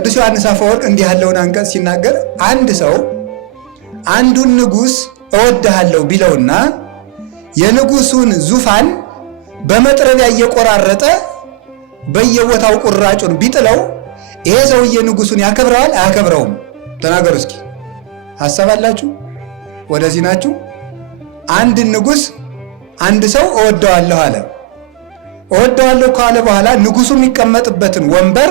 ቅዱስ ዮሐንስ አፈወርቅ እንዲህ ያለውን አንቀጽ ሲናገር አንድ ሰው አንዱን ንጉሥ እወድሃለሁ ቢለውና የንጉሱን ዙፋን በመጥረቢያ እየቆራረጠ በየቦታው ቁራጩን ቢጥለው ይሄ ሰውዬ ንጉሱን ያከብረዋል አያከብረውም? ተናገሩ እስኪ። ሐሳብ አላችሁ? ወደዚህ ናችሁ? አንድ ንጉሥ አንድ ሰው እወደዋለሁ አለ። እወደዋለሁ ካለ በኋላ ንጉሱ የሚቀመጥበትን ወንበር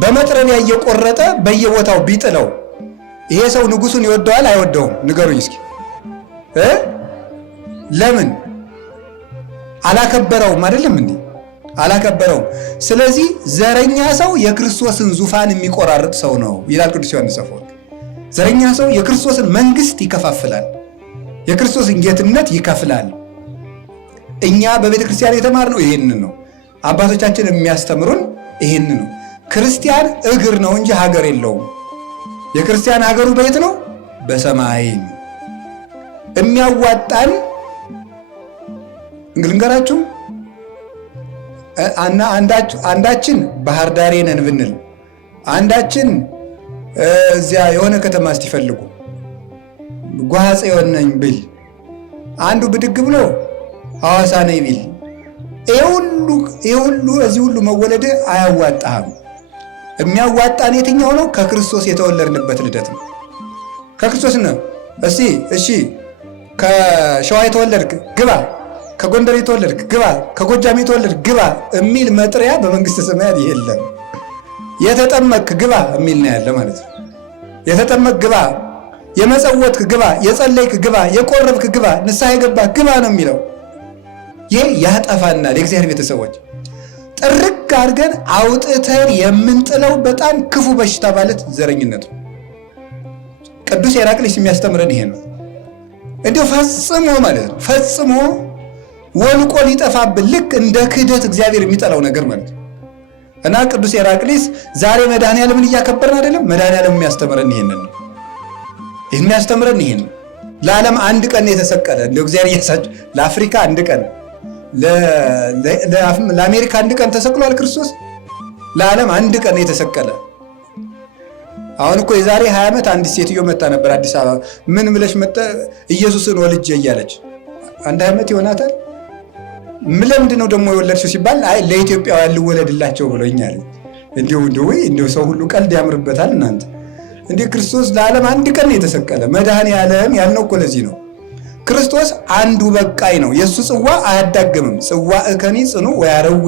በመጥረቢያ እየቆረጠ በየቦታው ቢጥለው ይሄ ሰው ንጉሱን ይወደዋል አይወደውም? ንገሩኝ እስኪ። ለምን? አላከበረውም። አይደለም እንዴ? አላከበረውም። ስለዚህ ዘረኛ ሰው የክርስቶስን ዙፋን የሚቆራርጥ ሰው ነው ይላል ቅዱስ ዮሐንስ አፈወርቅ። ዘረኛ ሰው የክርስቶስን መንግስት ይከፋፍላል፣ የክርስቶስን ጌትነት ይከፍላል። እኛ በቤተ ክርስቲያን የተማርነው ይሄንን ነው። አባቶቻችን የሚያስተምሩን ይሄንን ነው። ክርስቲያን እግር ነው እንጂ ሀገር የለውም። የክርስቲያን ሀገሩ በየት ነው? በሰማይ። የሚያዋጣን እንግልንገራችሁ አንዳችን ባህር ዳር ነን ብንል፣ አንዳችን እዚያ የሆነ ከተማ እስቲፈልጉ ጓሐጽ የሆነኝ ብል፣ አንዱ ብድግ ብሎ ሐዋሳ ነኝ ቢል፣ ይሄ ሁሉ እዚህ ሁሉ መወለድ አያዋጣህም። የሚያዋጣን የትኛው ነው? ከክርስቶስ የተወለድንበት ልደት ነው። ከክርስቶስ ነው። እሺ ከሸዋ የተወለድክ ግባ፣ ከጎንደር የተወለድክ ግባ፣ ከጎጃም የተወለድክ ግባ የሚል መጥሪያ በመንግስተ ሰማያት የለም። የተጠመቅክ ግባ የሚል ነው ያለ ማለት ነው። የተጠመቅክ ግባ፣ የመጸወትክ ግባ፣ የጸለይክ ግባ፣ የቆረብክ ግባ፣ ንስሐ የገባህ ግባ ነው የሚለው። ይህ ያጠፋናል። የእግዚአብሔር ቤተሰቦች ጥርቅ አድርገን አውጥተን የምንጥለው በጣም ክፉ በሽታ ማለት ዘረኝነት ነው። ቅዱስ ሄራቅሊስ የሚያስተምረን ይሄ ነው። እንዲሁ ፈጽሞ ማለት ነው ፈጽሞ ወልቆ ሊጠፋብን ልክ እንደ ክህደት እግዚአብሔር የሚጠላው ነገር ማለት ነው። እና ቅዱስ ሄራቅሊስ ዛሬ መድኃኔዓለምን እያከበርን አይደለም? መድኃኔዓለም የሚያስተምረን ይሄንን ነው። የሚያስተምረን ይሄን ነው። ለዓለም አንድ ቀን የተሰቀለ እንደው እግዚአብሔር እያሳቸው ለአፍሪካ አንድ ቀን ለአሜሪካ አንድ ቀን ተሰቅሏል ክርስቶስ። ለዓለም አንድ ቀን የተሰቀለ። አሁን እኮ የዛሬ 20 ዓመት አንዲት ሴትዮ መጣ ነበር አዲስ አበባ። ምን ብለሽ መጣ? ኢየሱስን ወልጄ እያለች። አንድ ዓመት ይሆናታል። ለምንድን ነው ደግሞ የወለድሽው ሲባል አይ ለኢትዮጵያውያን ልወለድላቸው ብሎኛል። እንዲሁ ሰው ሁሉ ቀልድ ያምርበታል እናንተ። እንዲህ ክርስቶስ ለዓለም አንድ ቀን የተሰቀለ መድኃኔዓለም ያልነው እኮ ለዚህ ነው። ክርስቶስ አንዱ በቃይ ነው። የእሱ ጽዋ አያዳግምም። ጽዋ እከኒ ጽኑ ወያረዊ፣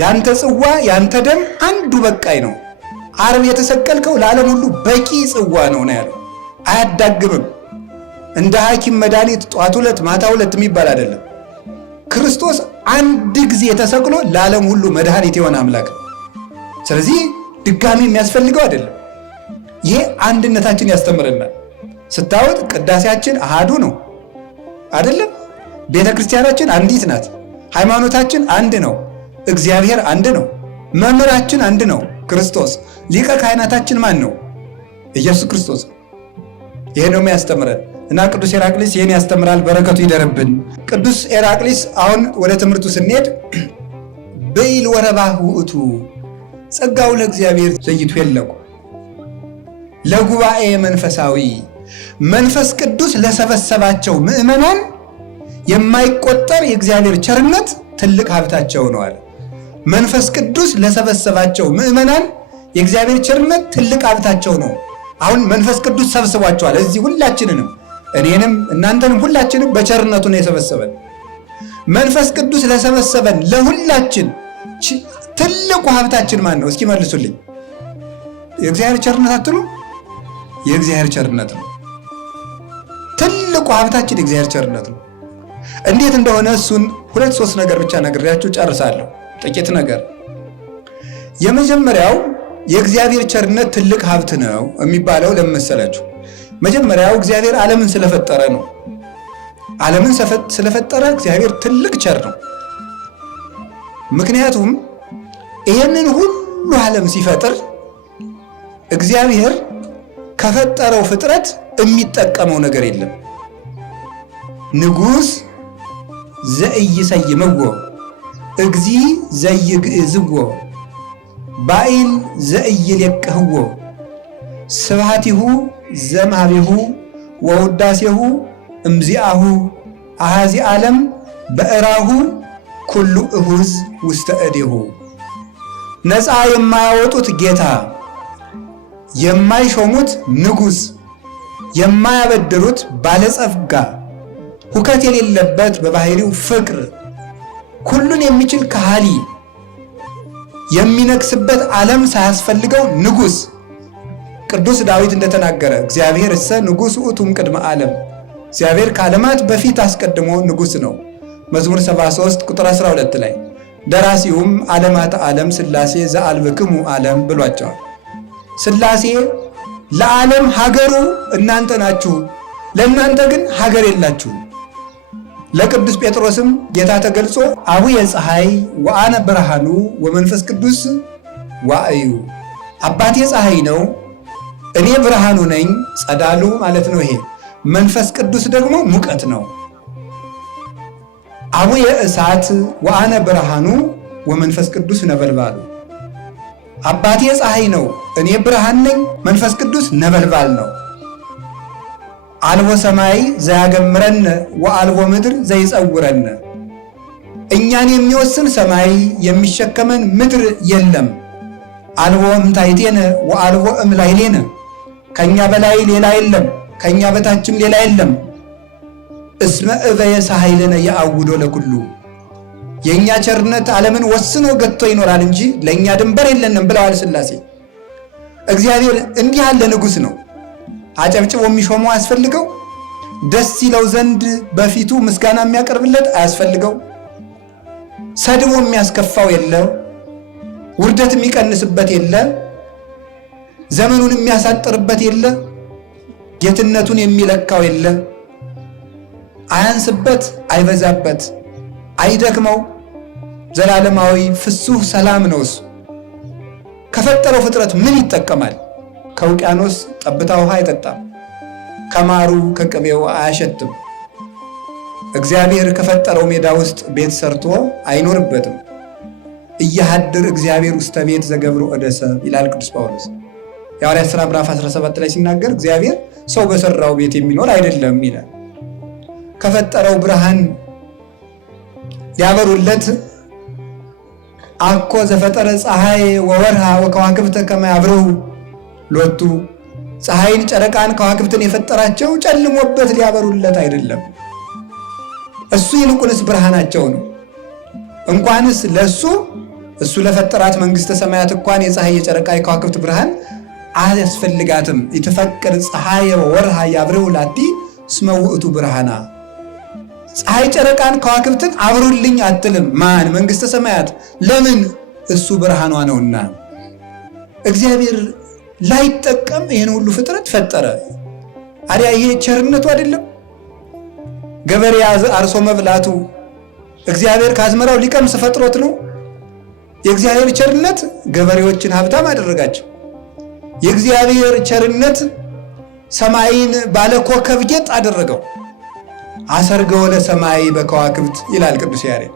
ያንተ ጽዋ ያንተ ደም አንዱ በቃይ ነው። ዓርብ የተሰቀልከው ለዓለም ሁሉ በቂ ጽዋ ነው ያለው። አያዳግምም። እንደ ሐኪም መድኃኒት ጧት 2 ማታ 2 የሚባል አይደለም። ክርስቶስ አንድ ጊዜ ተሰቅሎ ለዓለም ሁሉ መድኃኒት የሆነ አምላክ ነው። ስለዚህ ድጋሚ የሚያስፈልገው አይደለም። ይሄ አንድነታችን ያስተምረናል። ስታወጥ ቅዳሴያችን አሃዱ ነው አይደለም? ቤተ ክርስቲያናችን አንዲት ናት። ሃይማኖታችን አንድ ነው። እግዚአብሔር አንድ ነው። መምህራችን አንድ ነው ክርስቶስ። ሊቀ ካህናታችን ማን ነው? ኢየሱስ ክርስቶስ። ይሄ ነው የሚያስተምረን እና ቅዱስ ሄራቅሊስ ይሄን ያስተምራል። በረከቱ ይደርብን። ቅዱስ ሄራቅሊስ አሁን ወደ ትምህርቱ ስንሄድ በይል ወረባህ ውእቱ ጸጋው ለእግዚአብሔር ዘይቱ የለቁ ለጉባኤ መንፈሳዊ መንፈስ ቅዱስ ለሰበሰባቸው ምእመናን የማይቆጠር የእግዚአብሔር ቸርነት ትልቅ ሀብታቸው ነው አለ። መንፈስ ቅዱስ ለሰበሰባቸው ምእመናን የእግዚአብሔር ቸርነት ትልቅ ሀብታቸው ነው። አሁን መንፈስ ቅዱስ ሰብስቧቸዋል። እዚህ ሁላችንንም እኔንም እናንተንም ሁላችንም በቸርነቱ ነው የሰበሰበን። መንፈስ ቅዱስ ለሰበሰበን ለሁላችን ትልቁ ሀብታችን ማን ነው? እስኪ መልሱልኝ። የእግዚአብሔር ቸርነት አትሉ? የእግዚአብሔር ቸርነት ነው። ትልቁ ሀብታችን የእግዚአብሔር ቸርነት ነው። እንዴት እንደሆነ እሱን 2-3 ነገር ብቻ ነግሬያችሁ ጨርሳለሁ። ጥቂት ነገር። የመጀመሪያው የእግዚአብሔር ቸርነት ትልቅ ሀብት ነው የሚባለው ለምን መሰላችሁ? መጀመሪያው እግዚአብሔር ዓለምን ስለፈጠረ ነው። ዓለምን ስለፈጠረ እግዚአብሔር ትልቅ ቸር ነው። ምክንያቱም ይህንን ሁሉ ዓለም ሲፈጥር እግዚአብሔር ከፈጠረው ፍጥረት የሚጠቀመው ነገር የለም። ንጉሥ ዘኢይሰይምዎ እግዚ ዘይግዕዝዎ ባኢል ዘኢይሌቅህዎ ስብሐቲሁ ዘእምኀቤሁ ወውዳሴሁ እምዚአሁ አሐዚ ዓለም በእራሁ ኩሉ እሁዝ ውስተ እዴሁ። ነፃ የማያወጡት ጌታ፣ የማይሾሙት ንጉሥ፣ የማያበድሩት ባለጸጋ፣ ሁከት የሌለበት በባህሪው ፍቅር፣ ሁሉን የሚችል ከሃሊ፣ የሚነግስበት ዓለም ሳያስፈልገው ንጉሥ። ቅዱስ ዳዊት እንደተናገረ እግዚአብሔር እሰ ንጉሥ ውእቱም ቅድመ ዓለም፣ እግዚአብሔር ከዓለማት በፊት አስቀድሞ ንጉሥ ነው። መዝሙር 73 ቁጥር 12 ላይ ደራሲውም ዓለማተ ዓለም ሥላሴ ዘአልብክሙ ዓለም ብሏቸዋል። ሥላሴ ለዓለም ሀገሩ እናንተ ናችሁ፣ ለእናንተ ግን ሀገር የላችሁ። ለቅዱስ ጴጥሮስም ጌታ ተገልጾ አቡየ ፀሐይ ወአነ ብርሃኑ ወመንፈስ ቅዱስ ዋእዩ፣ አባቴ ፀሐይ ነው እኔ ብርሃኑ ነኝ፣ ጸዳሉ ማለት ነው ይሄ። መንፈስ ቅዱስ ደግሞ ሙቀት ነው። አቡየ እሳት ወአነ ብርሃኑ ወመንፈስ ቅዱስ ነበልባሉ፣ አባቴ ፀሐይ ነው እኔ ብርሃን ነኝ፣ መንፈስ ቅዱስ ነበልባል ነው። አልቦ ሰማይ ዘያገምረነ ወአልቦ ምድር ዘይጸውረነ፣ እኛን የሚወስን ሰማይ የሚሸከመን ምድር የለም። አልቦ እምታይቴነ ወአልቦ እምላይሌነ፣ ከኛ በላይ ሌላ የለም፣ ከኛ በታችም ሌላ የለም። እስመ እበየ ሳህይለነ የአውዶ ለኩሉ፣ የእኛ ቸርነት ዓለምን ወስኖ ገጥቶ ይኖራል እንጂ ለእኛ ድንበር የለንም ብለዋል ሥላሴ። እግዚአብሔር እንዲህ ያለ ንጉሥ ነው። አጨብጭቦ የሚሾመው አያስፈልገው፣ ደስ ይለው ዘንድ በፊቱ ምስጋና የሚያቀርብለት አያስፈልገው፣ ሰድቦ የሚያስከፋው የለ፣ ውርደት የሚቀንስበት የለ፣ ዘመኑን የሚያሳጥርበት የለ፣ ጌትነቱን የሚለካው የለ፣ አያንስበት፣ አይበዛበት፣ አይደክመው፣ ዘላለማዊ ፍሱህ ሰላም ነው እሱ። ከፈጠረው ፍጥረት ምን ይጠቀማል? ከውቅያኖስ ጠብታ ውሃ አይጠጣም፣ ከማሩ ከቅቤው አያሸትም። እግዚአብሔር ከፈጠረው ሜዳ ውስጥ ቤት ሰርቶ አይኖርበትም። እያሃድር እግዚአብሔር ውስተ ቤት ዘገብሮ እደሰ ይላል ቅዱስ ጳውሎስ የሐዋርያት ሥራ ምዕራፍ 17 ላይ ሲናገር እግዚአብሔር ሰው በሰራው ቤት የሚኖር አይደለም ይላል። ከፈጠረው ብርሃን ሊያበሩለት አኮ ዘፈጠረ ፀሐይ ወወርሃ ወከዋክብተ ከመ ያብርሁ ሎቱ፣ ፀሐይን ጨረቃን ከዋክብትን የፈጠራቸው ጨልሞበት ሊያበሩለት አይደለም። እሱ ይልቁንስ ብርሃናቸው ነው። እንኳንስ ለሱ እሱ ለፈጠራት መንግሥተ ሰማያት እንኳን የፀሐይ የጨረቃ የከዋክብት ብርሃን አያስፈልጋትም። ይትፈቅር ፀሐይ ወወርሃ ያብርሁ ላቲ እስመ ውእቱ ብርሃና፣ ፀሐይ ጨረቃን ከዋክብትን አብሩልኝ አትልም። ማን? መንግሥተ ሰማያት። ለምን? እሱ ብርሃኗ ነውና። እግዚአብሔር ላይጠቀም ይህን ሁሉ ፍጥረት ፈጠረ። አዲያ ይሄ ቸርነቱ አይደለም? ገበሬ አርሶ መብላቱ እግዚአብሔር ከአዝመራው ሊቀምስ ፈጥሮት ነው። የእግዚአብሔር ቸርነት ገበሬዎችን ሀብታም አደረጋቸው። የእግዚአብሔር ቸርነት ሰማይን ባለ ኮከብ ጌጥ አደረገው። አሰርገው ለሰማይ በከዋክብት ይላል ቅዱስ ያሬድ።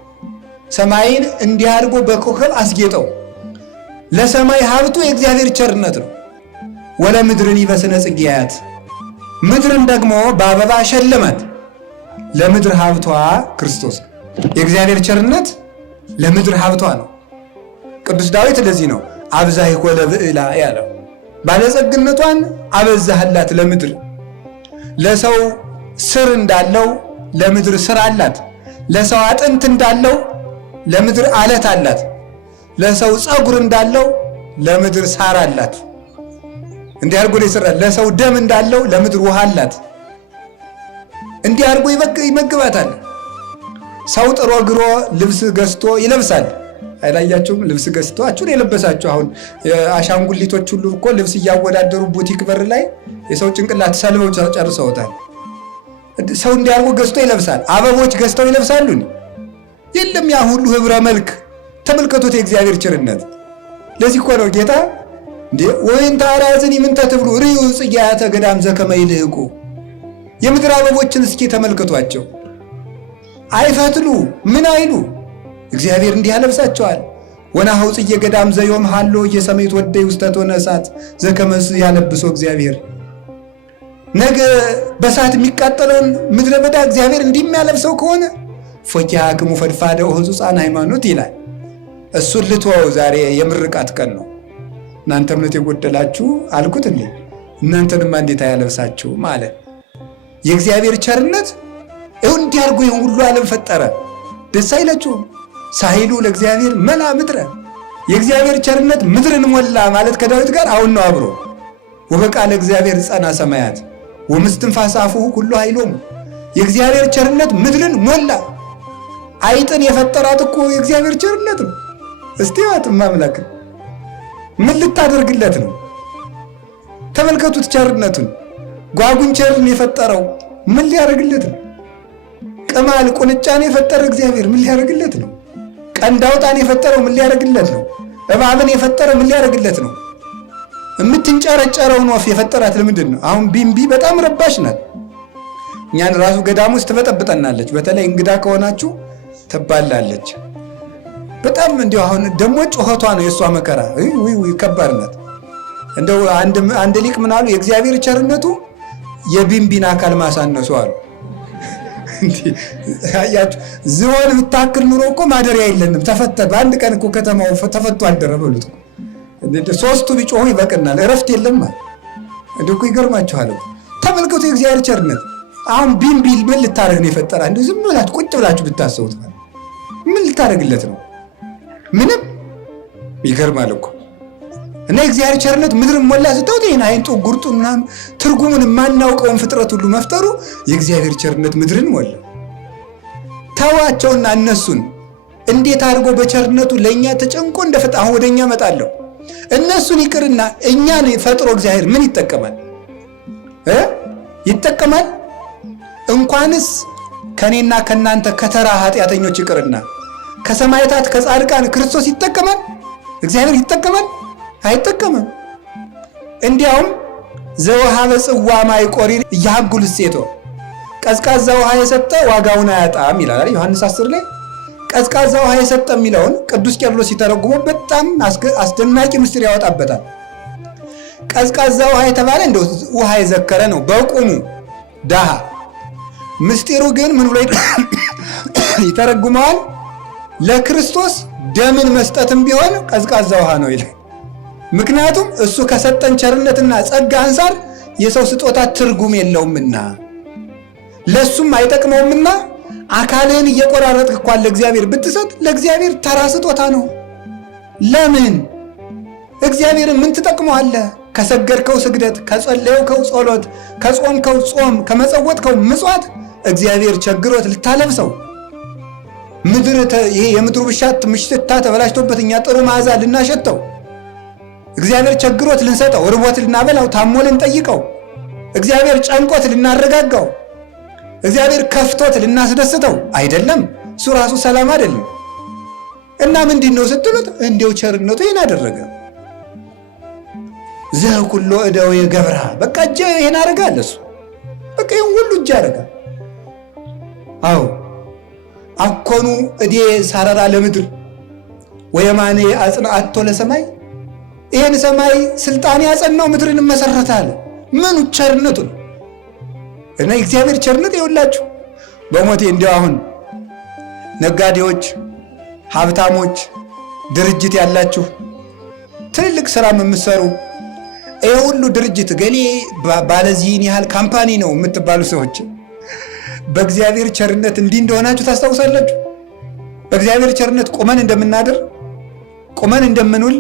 ሰማይን እንዲህ አድርጎ በኮከብ አስጌጠው። ለሰማይ ሀብቱ የእግዚአብሔር ቸርነት ነው። ወለ ምድርን ይበስነ ጽጌያት፣ ምድርን ደግሞ በአበባ ሸለማት። ለምድር ሀብቷ ክርስቶስ። የእግዚአብሔር ቸርነት ለምድር ሀብቷ ነው። ቅዱስ ዳዊት ለዚህ ነው አብዛሂኮ ለብዕላ ያለው። ባለጸግነቷን አበዛህላት ለምድር። ለሰው ስር እንዳለው ለምድር ስር አላት። ለሰው አጥንት እንዳለው ለምድር አለት አላት። ለሰው ፀጉር እንዳለው ለምድር ሳር አላት። እንዲህ አድርጎ ይሰራል። ለሰው ደም እንዳለው ለምድር ውሃ አላት። እንዲህ አድርጎ ይመግባታል። ሰው ጥሮ ግሮ ልብስ ገዝቶ ይለብሳል። አይላያችሁም? ልብስ ገዝታችሁ የለበሳችሁ አሁን አሻንጉሊቶች ሁሉ እኮ ልብስ እያወዳደሩ ቡቲክ በር ላይ የሰው ጭንቅላት ሰልበው ጨርሰውታል። ሰው እንዲህ አድርጎ ገዝቶ ይለብሳል። አበቦች ገዝተው ይለብሳሉ? የለም። ያ ሁሉ ህብረ መልክ ተመልከቱት፣ የእግዚአብሔር ቸርነት። ለዚህ እኮ ነው ጌታ እንዴ ወይን ታራዝን ይምንተ ትብሉ ርዩ ጽጌያተ ገዳም ዘከመ ይልህቁ። የምድር አበቦችን እስኪ ተመልከቷቸው። አይፈትሉ ምን አይሉ፣ እግዚአብሔር እንዲህ ያለብሳቸዋል። ወናሁ ጽጌ ገዳም ዘዮም ሃሎ እየሰመይት ወደይ ውስተ እቶነ እሳት ዘከመስ ያለብሶ እግዚአብሔር። ነገ በእሳት የሚቃጠለውን ምድረ በዳ እግዚአብሔር እንዲሚያለብሰው ከሆነ ፎኪሃክሙ ፈድፋደ ወሕጹፃነ ሃይማኖት ይላል። እሱን ልትወው። ዛሬ የምርቃት ቀን ነው። እናንተ እምነት የጎደላችሁ አልኩት እንዴ እናንተንማ እንዴት አያለብሳችሁ ማለት። የእግዚአብሔር ቸርነት እንዲህ አድርጎ ይህን ሁሉ ዓለም ፈጠረ። ደስ አይላችሁም? ሳይሉ ለእግዚአብሔር መላ ምድረ። የእግዚአብሔር ቸርነት ምድርን ሞላ ማለት ከዳዊት ጋር አሁን ነው አብሮ። ወበቃለ እግዚአብሔር ጸና ሰማያት ወምስትንፋሰ አፉሁ ኩሉ ኃይሎሙ። የእግዚአብሔር ቸርነት ምድርን ሞላ። አይጥን የፈጠራት እኮ የእግዚአብሔር ቸርነት ነው። እስቲ ዋትም አምላክ ምን ልታደርግለት ነው? ተመልከቱት ቸርነቱን። ጓጉንቸርን የፈጠረው ምን ሊያደርግለት ነው? ቅማል ቁንጫን የፈጠረ እግዚአብሔር ምን ሊያደርግለት ነው? ቀንዳውጣን የፈጠረው ምን ሊያደርግለት ነው? እባብን የፈጠረው ምን ሊያደርግለት ነው? የምትንጨረጨረውን ወፍ የፈጠራት ለምንድን ነው? አሁን ቢምቢ በጣም ረባሽ ናት። እኛን ራሱ ገዳም ውስጥ ትበጠብጠናለች። በተለይ እንግዳ ከሆናችሁ ትባላለች። በጣም እንዲያው አሁን ደግሞ ጩኸቷ ነው የእሷ መከራ። ውይ ከባድ ናት። እንደው አንድ ሊቅ ምን አሉ? የእግዚአብሔር ቸርነቱ የቢምቢን አካል ማሳነሱ አሉ። ዝሆን ብታክል ኑሮ እኮ ማደሪያ የለንም። በአንድ ቀን እኮ ከተማው ተፈቶ አደረ በሉት። ሶስቱ ቢጮሁ ይበቅናል፣ እረፍት የለም ማለት እንደው እኮ ይገርማችኋል። ተመልከቱ የእግዚአብሔር ቸርነት። አሁን ቢምቢ ምን ልታደርግ ነው የፈጠራ? እንደው ዝም ብላችሁ ቁጭ ብላችሁ ብታስቡት ምን ልታደርግለት ነው? ምንም። ይገርማል እኮ እና የእግዚአብሔር ቸርነት ምድርን ሞላ ስታውት ይሄን አይንጦ ጉርጡ ምናምን ትርጉሙን የማናውቀውን ፍጥረት ሁሉ መፍጠሩ የእግዚአብሔር ቸርነት ምድርን ሞላ። ተዋቸውና እነሱን እንዴት አድርጎ በቸርነቱ ለእኛ ተጨንቆ እንደፈጣ አሁን ወደኛ መጣለሁ። እነሱን ይቅርና እኛን ፈጥሮ እግዚአብሔር ምን ይጠቀማል? ይጠቀማል? እንኳንስ ከኔና ከናንተ ከተራ ኃጢአተኞች ይቅርና ከሰማዕታት ከጻድቃን ክርስቶስ ይጠቀማል? እግዚአብሔር ይጠቀማል? አይጠቀምም። እንዲያውም ዘወሃበ ጽዋ ማይ ቆሪር ያጉል ሴቶ ቀዝቃዛ ውሃ የሰጠ ዋጋውን አያጣም ይላል ዮሐንስ 10 ላይ። ቀዝቃዛ ውሃ የሰጠ የሚለውን ቅዱስ ቄርሎስ ሲተረጉሞ በጣም አስደናቂ ምስጢር ያወጣበታል። ቀዝቃዛ ውሃ የተባለ እንደው ውሃ የዘከረ ነው በቁሙ ዳሃ። ምስጢሩ ግን ምን ብሎ ይተረጉመዋል? ለክርስቶስ ደምን መስጠትም ቢሆን ቀዝቃዛ ውሃ ነው ይላል። ምክንያቱም እሱ ከሰጠን ቸርነትና ጸጋ አንፃር የሰው ስጦታ ትርጉም የለውምና ለሱም አይጠቅመውምና አካልህን እየቆራረጥክ እንኳን ለእግዚአብሔር ብትሰጥ ለእግዚአብሔር ተራ ስጦታ ነው። ለምን? እግዚአብሔርን ምን ትጠቅመዋለህ? ከሰገድከው ስግደት፣ ከጸለየው ጸሎት፣ ከጾምከው ጾም፣ ከመጸወትከው ምጽዋት እግዚአብሔር ቸግሮት ልታለብሰው ምድር ይሄ የምድሩ ብሻት ምሽትታ ተበላሽቶበት እኛ ጥሩ መዓዛ ልናሸተው እግዚአብሔር ቸግሮት ልንሰጠው፣ ርቦት ልናበላው፣ ታሞ ልንጠይቀው፣ እግዚአብሔር ጨንቆት ልናረጋጋው፣ እግዚአብሔር ከፍቶት ልናስደስተው አይደለም። እሱ ራሱ ሰላም አይደለም። እና ምንድነው ስትሉት እንዲው ቸርነቱ ይሄን አደረገ። ዘኩሎ እደው የገብራ በቃ እጄ ይሄን አደረጋል። እሱ በቃ ይሄን ሁሉ እጄ አደረጋ። አዎ አኮኑ እዴ ሳረራ ለምድር ወየማኔ አጽንዓቶ ለሰማይ። ይሄን ሰማይ ስልጣን ያጸናው ምድርን መሰረታል። ምኑ ቸርነቱ ነው። እና እግዚአብሔር ቸርነት ይውላችሁ በሞቴ እንዲያው አሁን ነጋዴዎች፣ ሀብታሞች፣ ድርጅት ያላችሁ ትልልቅ ስራ የምትሰሩ ይሄ ሁሉ ድርጅት ገሌ ባለዚህን ያህል ካምፓኒ ነው የምትባሉ ሰዎች በእግዚአብሔር ቸርነት እንዲህ እንደሆናችሁ ታስታውሳላችሁ። በእግዚአብሔር ቸርነት ቁመን እንደምናድር ቁመን እንደምንውል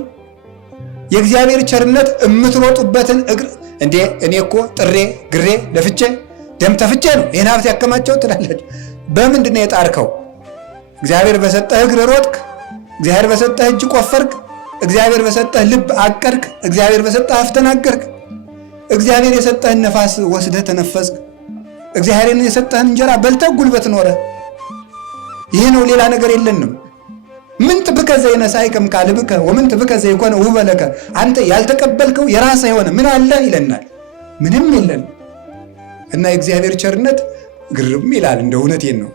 የእግዚአብሔር ቸርነት የምትሮጡበትን እግር እንዴ እኔ እኮ ጥሬ ግሬ ለፍቼ ደም ተፍቼ ነው ይሄን ሀብት ያከማቸው ትላላችሁ። በምንድን ነው የጣርከው? እግዚአብሔር በሰጠህ እግር ሮጥክ፣ እግዚአብሔር በሰጠህ እጅ ቆፈርክ፣ እግዚአብሔር በሰጠህ ልብ አቀድክ፣ እግዚአብሔር በሰጠህ አፍ ተናገርክ፣ እግዚአብሔር የሰጠህን ነፋስ ወስደህ ተነፈስክ፣ እግዚአብሔርን የሰጠህን እንጀራ በልተህ ጉልበት ኖረ። ይሄ ነው፣ ሌላ ነገር የለንም። ምን ትብከ ዘይነሳይከም ካልብከ ወምን ትብከ ዘይኮነ ውበለከ። አንተ ያልተቀበልከው የራስህ የሆነ ምን አለ ይለናል። ምንም የለን። እና የእግዚአብሔር ቸርነት ግርም ይላል። እንደ እውነቴን ነው።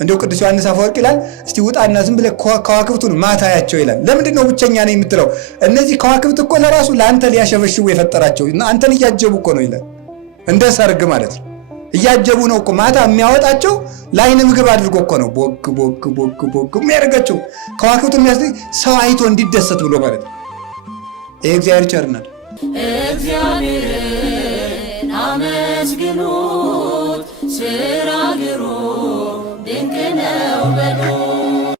እንደው ቅዱስ ዮሐንስ አፈወርቅ ይላል እስቲ ውጣና ዝም ብለህ ከዋክብቱን ማታያቸው ይላል። ለምንድን ነው ብቸኛ ነኝ የምትለው? እነዚህ ከዋክብት እኮ ለራሱ ለአንተ ሊያሸበሽቡ የፈጠራቸው አንተን እያጀቡ እኮ ነው ይላል። እንደ ሰርግ ማለት ነው። እያጀቡ ነው እኮ ማታ የሚያወጣቸው ለዓይን ምግብ አድርጎ እኮ ነው ቦግ ቦግ ቦግ ቦግ የሚያደርጋቸው ከዋክብቱን ሰው አይቶ እንዲደሰት ብሎ ማለት ነው። ይሄ እግዚአብሔር ቸርነት። እግዚአብሔርን አመስግኑት፣ ስራ ግሩም ድንቅ ነው በሉ።